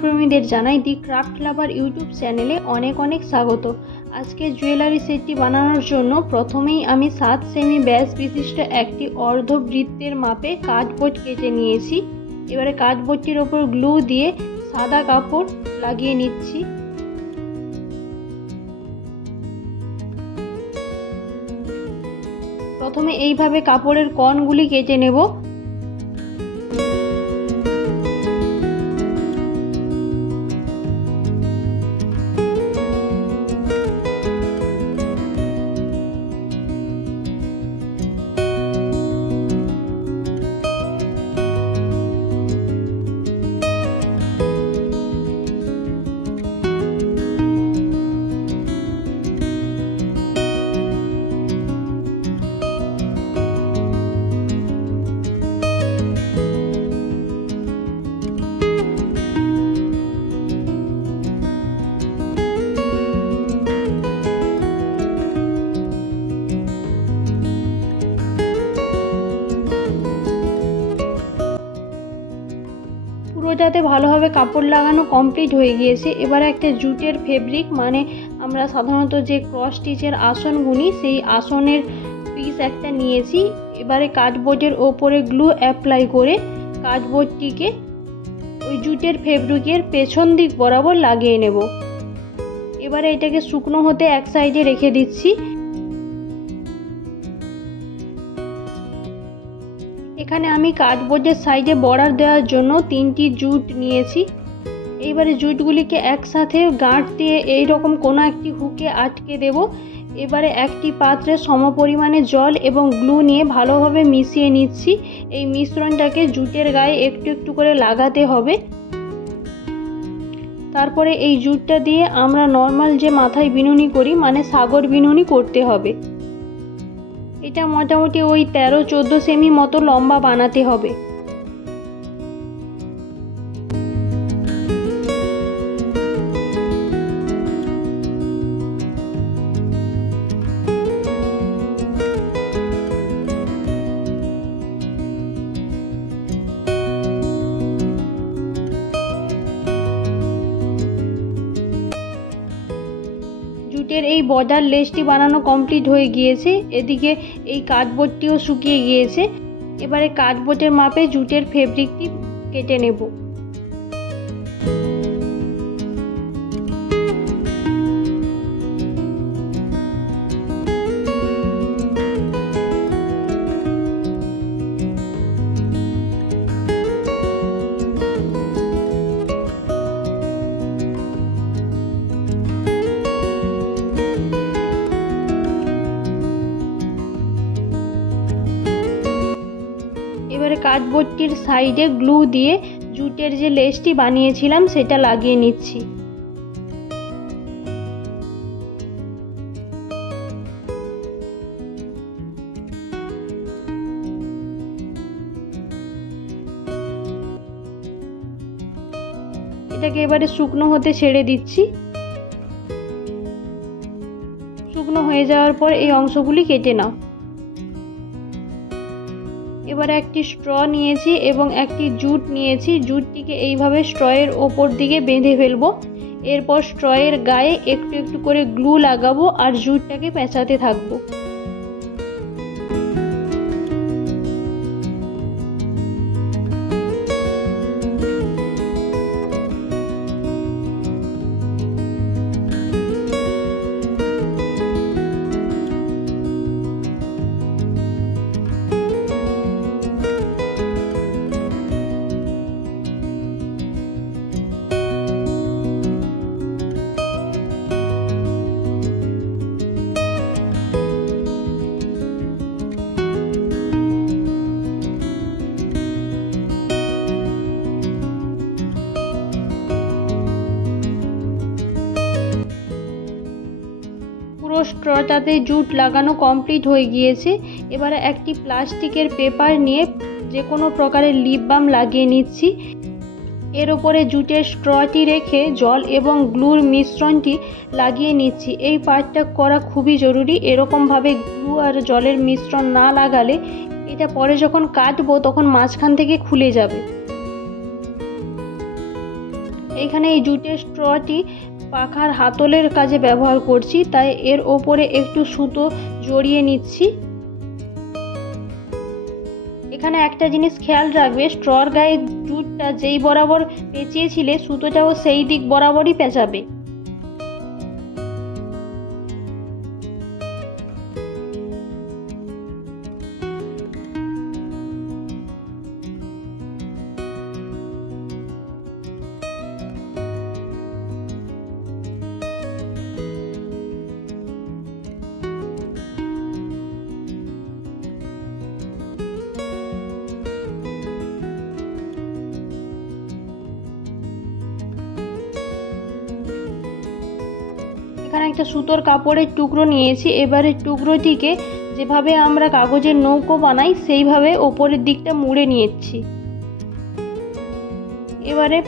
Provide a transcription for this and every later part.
প্রেমীদের জানাই দি ক্রাফট লাভার ইউটিউব চ্যানেলে অনেক অনেক স্বাগত। আজকে জুয়েলারি সেটটি বানানোর জন্য প্রথমেই আমি 7 সেমি ব্যাস বিশিষ্ট একটি অর্ধবৃত্তের মাপে কার্ডবোর্ড কেটে নিয়েছি। এবারে কার্ডবোর্ডটির ওপর গ্লু দিয়ে সাদা কাপড় লাগিয়ে নিচ্ছি। প্রথমে এইভাবে কাপড়ের কণগুলি কেটে নেব। পুরোটাতে ভালোভাবে কাপড় লাগানো কমপ্লিট হয়ে গিয়েছে। এবারে একটা জুটের ফেব্রিক মানে আমরা সাধারণত যে ক্রস স্টিচের আসন বুনি সেই আসনের পিস একটা নিয়েছি। এবারে কার্ডবোর্ডের ওপরে গ্লু অ্যাপ্লাই করে কার্ডবোর্ডটিকে ওই জুটের ফেব্রিকের পেছন দিক বরাবর লাগিয়ে নেব। এবারে এটাকে শুকনো হতে এক সাইডে রেখে দিচ্ছি। এখানে আমি কার্ডবোর্ডের সাইডে বর্ডার দেওয়ার জন্য 3টি জুট নিয়েছি। এইবারে জুটগুলিকে একসাথে গাঁট দিয়ে এইরকম কোনো একটি হুকে আটকে দেব। এবারে একটি পাত্রে সমপরিমাণে জল এবং গ্লু নিয়ে ভালোভাবে মিশিয়ে নিচ্ছি। এই মিশ্রণটাকে জুটের গায়ে একটু একটু করে লাগাতে হবে। তারপরে এই জুটটা দিয়ে আমরা নর্মাল যে মাথায় বিনুনি করি মানে সাগর বিনুনি করতে হবে। এটা মোটামুটি ওই 13-14 সেমি মতো লম্বা বানাতে হবে। জুটের এই বর্ডার লেসটি বানানো কমপ্লিট হয়ে গিয়েছে। এদিকে এই কার্ডবোর্ডটিও শুকিয়ে গিয়েছে। এবারে কার্ডবোর্ডের মাপে জুটের ফেব্রিকটি কেটে নেব। এবারে কার্ডবোর্ডটির সাইডে গ্লু দিয়ে জুটের যে লেসটি বানিয়েছিলাম সেটা লাগিয়ে নিচ্ছি। এটাকে এবারে শুকনো হতে ছেড়ে দিচ্ছি। শুকনো হয়ে যাওয়ার পর এই অংশগুলি কেটে নাও। এবারে একটি স্ট্র নিয়েছি এবং একটি জুট নিয়েছি। জুটটিকে এইভাবে স্ট্রয়ের ওপর দিকে বেঁধে ফেলবো। এরপর স্ট্রয়ের গায়ে একটু একটু করে গ্লু লাগাবো আর জুটটাকে পেঁচাতে থাকবো। স্ট্রটাতে জুট লাগানো কমপ্লিট হয়ে গিয়েছে। এবারে একটি প্লাস্টিকের পেপার নিয়ে যে কোনো প্রকারের লিপ বাম লাগিয়ে নিচ্ছি। এর উপরে জুটের স্ট্রটি রেখে জল এবং গ্লুর মিশ্রণটি লাগিয়ে নিচ্ছি। এই পার্টটা করা খুবই জরুরি। এরকমভাবে গ্লু আর জলের মিশ্রণ না লাগালে এটা পরে যখন কাটবো তখন মাঝখান থেকে খুলে যাবে। এখানে এই জুটের স্ট্রটি পাখার হাতলের কাজে ব্যবহার করছি, তাই এর ওপরে একটু সুতো জড়িয়ে নিচ্ছি। এখানে একটা জিনিস খেয়াল রাখবে, স্ট্রর গায়ে জুটটা যেই বরাবর পেঁচিয়েছিলে সুতোটাও সেই দিক বরাবরই পেঁচাবে। এখানে একটা সুতোর কাপড়ের টুকরো নিয়েছি। এবারে টুকরোটিকে যেভাবে আমরা কাগজের নৌকো বানাই সেইভাবে ওপরের দিকটা মুড়ে নিয়েছি। এবারে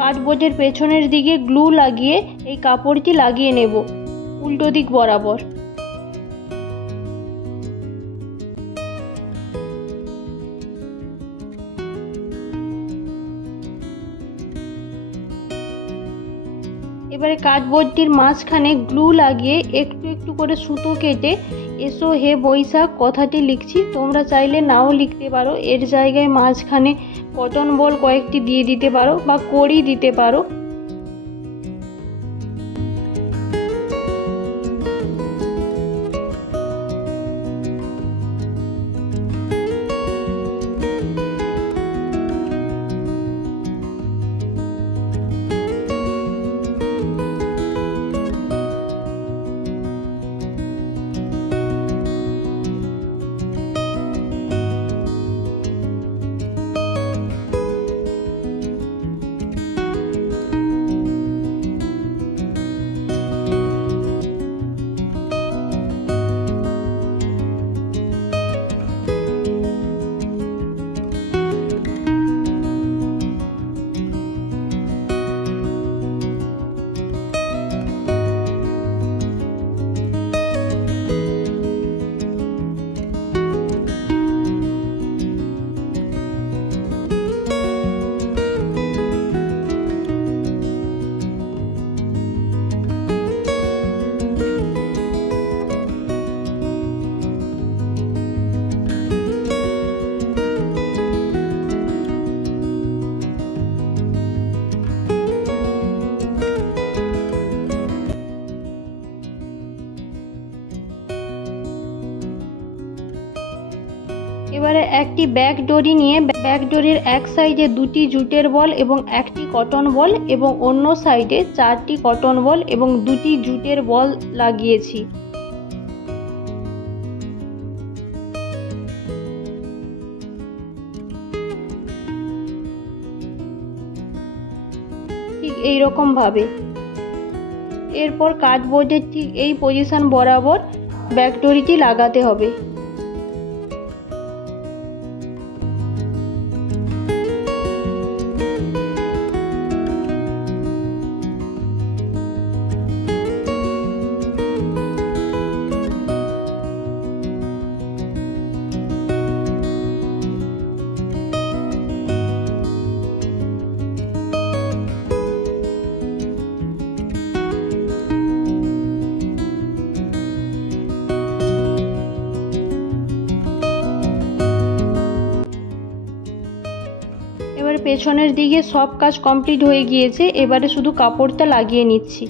কার্ডবোর্ডের পেছনের দিকে গ্লু লাগিয়ে এই কাপড়টি লাগিয়ে নেব উল্টো দিক বরাবর। এবারে কার্ডবোর্ডটির মাঝখানে গ্লু লাগিয়ে একটু একটু করে সুতো কেটে এসো হে বৈশাখ কথাটি লিখছি। তোমরা চাইলে নাও লিখতে পারো, এর জায়গায় মাঝখানে কটন বল কয়েকটি দিয়ে দিতে পারো বা কড়ি দিতে পারো। এবারে একটি ব্যাক ডরি নিয়ে ব্যাক ডরির এক সাইডে দুটি জুটের বল এবং একটি কটন বল এবং অন্য সাইডে চারটি কটন বল এবং দুটি জুটের বল লাগিয়েছি। ঠিক এই রকম ভাবে। এরপর কার্ডবোর্ডের ঠিক এই পজিশন বরাবর ব্যাক ডরিটি লাগাতে হবে। এবারে পেছনের দিকে সব কাজ কমপ্লিট হয়ে গিয়েছে, এবারে শুধু কাপড়টা লাগিয়ে নিচ্ছি।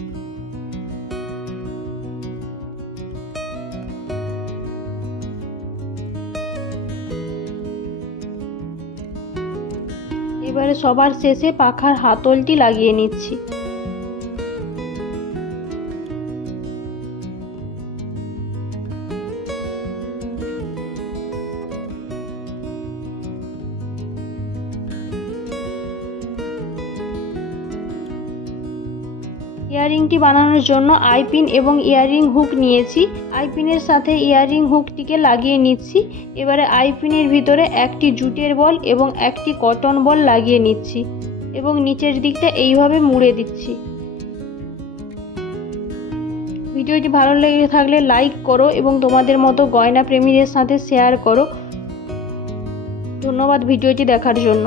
এবারে সবার শেষে পাখার হাতলটি লাগিয়ে নিচ্ছি। ইয়াররিংটি বানানোর জন্য আইপিন এবং ইয়াররিং হুক নিয়েছি। আইপিনের সাথে ইয়াররিং হুকটিকে লাগিয়ে নিচ্ছি। এবারে আইপিনের ভিতরে একটি জুটের বল এবং একটি কটন বল লাগিয়ে নিচ্ছি এবং নিচের দিকটা এইভাবে মুড়ে দিচ্ছি। ভিডিওটি ভালো লেগে থাকলে লাইক করো এবং তোমাদের মতো গয়না প্রেমীদের সাথে শেয়ার করো। ধন্যবাদ ভিডিওটি দেখার জন্য।